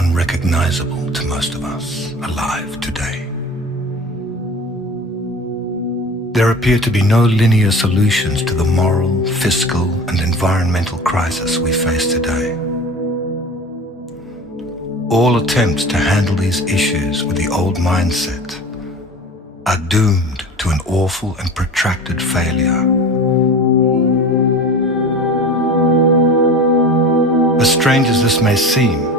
unrecognizable to most of us alive today. There appear to be no linear solutions to the moral, fiscal, and environmental crisis we face today. All attempts to handle these issues with the old mindset are doomed to an awful and protracted failure. As strange as this may seem,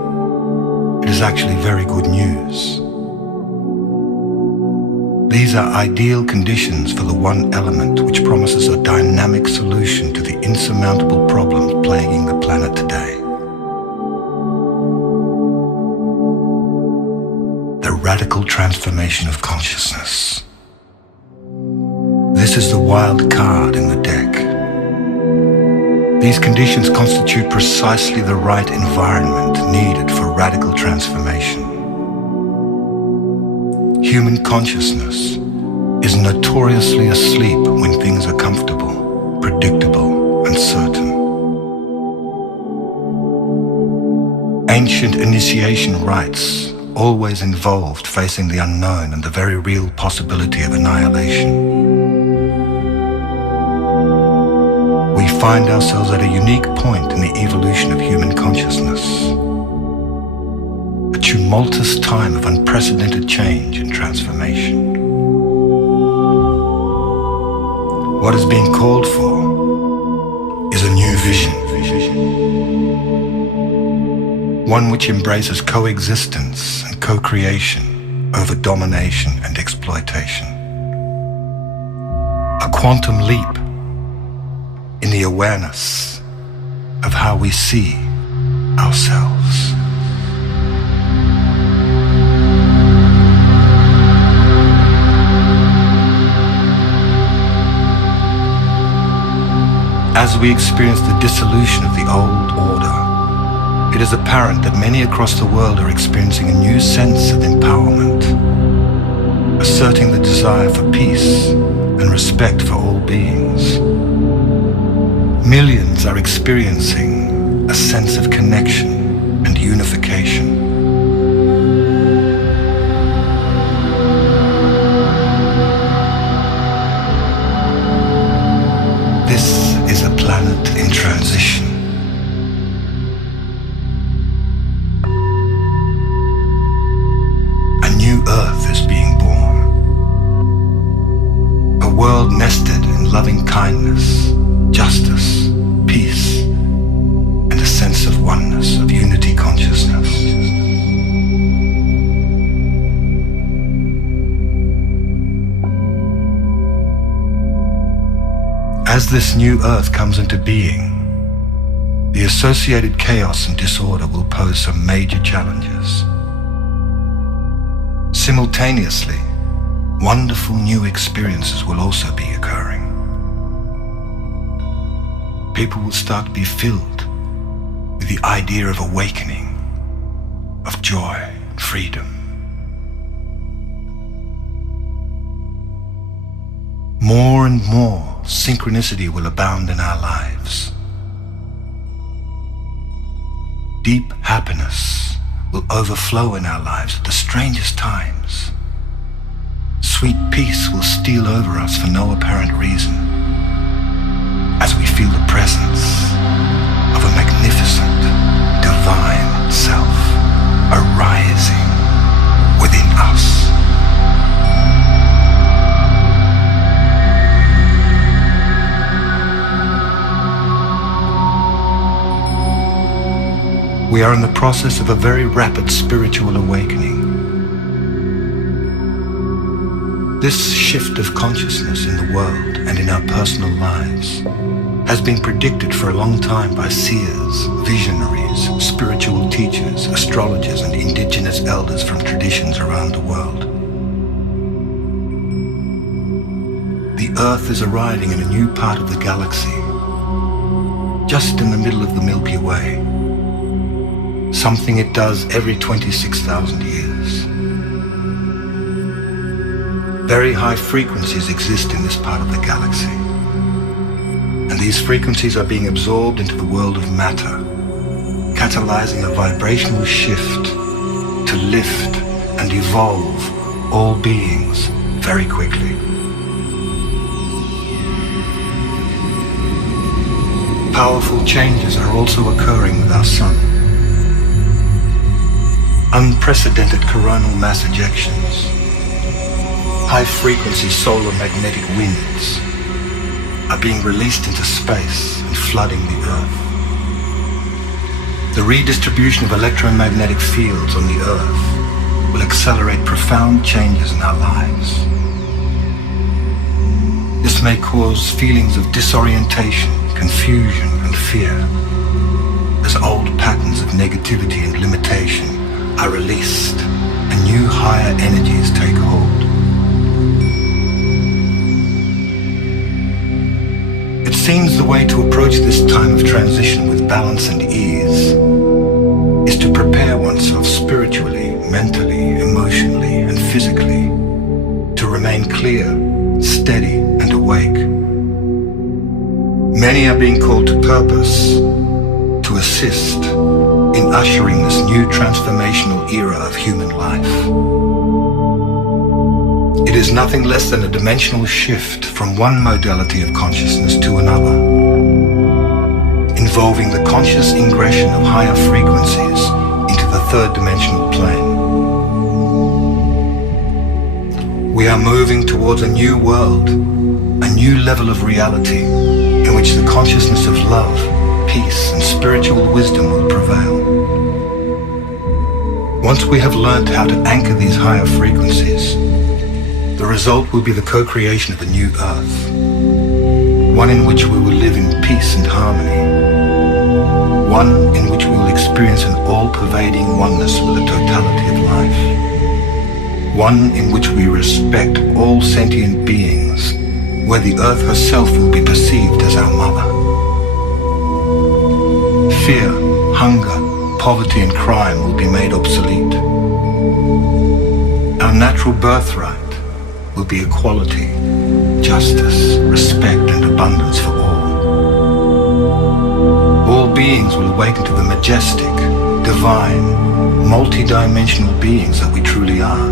it is actually very good news. These are ideal conditions for the one element which promises a dynamic solution to the insurmountable problems plaguing the planet today. The radical transformation of consciousness. This is the wild card in the deck. These conditions constitute precisely the right environment needed for radical transformation. Human consciousness is notoriously asleep when things are comfortable, predictable, and certain. Ancient initiation rites always involved facing the unknown and the very real possibility of annihilation. We find ourselves at a unique point in the evolution of human consciousness. A tumultuous time of unprecedented change and transformation. What is being called for is a new vision. One which embraces coexistence and co-creation over domination and exploitation. A quantum leap in the awareness of how we see ourselves. As we experience the dissolution of the old order, it is apparent that many across the world are experiencing a new sense of empowerment, asserting the desire for peace and respect for all beings. Millions are experiencing a sense of connection and unification. This is a planet in transition. A new Earth is being born. A world nested in loving kindness, justice, peace, and a sense of oneness, of unity consciousness. As this new Earth comes into being, the associated chaos and disorder will pose some major challenges. Simultaneously, wonderful new experiences will also be occurring. People will start to be filled with the idea of awakening, of joy and freedom. More and more synchronicity will abound in our lives. Deep happiness will overflow in our lives at the strangest times. Sweet peace will steal over us for no apparent reason, as we feel the presence of a magnificent, divine self arising within us. We are in the process of a very rapid spiritual awakening. This shift of consciousness in the world and in our personal lives has been predicted for a long time by seers, visionaries, spiritual teachers, astrologers, and indigenous elders from traditions around the world. The Earth is arriving in a new part of the galaxy, just in the middle of the Milky Way, something it does every 26,000 years. Very high frequencies exist in this part of the galaxy, and these frequencies are being absorbed into the world of matter, catalyzing a vibrational shift to lift and evolve all beings very quickly. Powerful changes are also occurring with our sun. Unprecedented coronal mass ejections, high-frequency solar magnetic winds are being released into space and flooding the Earth. The redistribution of electromagnetic fields on the Earth will accelerate profound changes in our lives. This may cause feelings of disorientation, confusion, and fear as old patterns of negativity and limitation are released and new higher energies take hold. It seems the way to approach this time of transition with balance and ease is to prepare oneself spiritually, mentally, emotionally, and physically to remain clear, steady, and awake. Many are being called to purpose to assist in ushering this new transformational era of human life. It is nothing less than a dimensional shift from one modality of consciousness to another, involving the conscious ingression of higher frequencies into the third dimensional plane. We are moving towards a new world, a new level of reality in which the consciousness of love, peace, and spiritual wisdom will prevail. Once we have learned how to anchor these higher frequencies, the result will be the co-creation of a new Earth, one in which we will live in peace and harmony, one in which we will experience an all-pervading oneness with the totality of life, one in which we respect all sentient beings, where the Earth herself will be perceived as our mother. Fear, hunger, poverty, and crime will be made obsolete. Our natural birthright will be equality, justice, respect, and abundance for all. All beings will awaken to the majestic, divine, multi-dimensional beings that we truly are.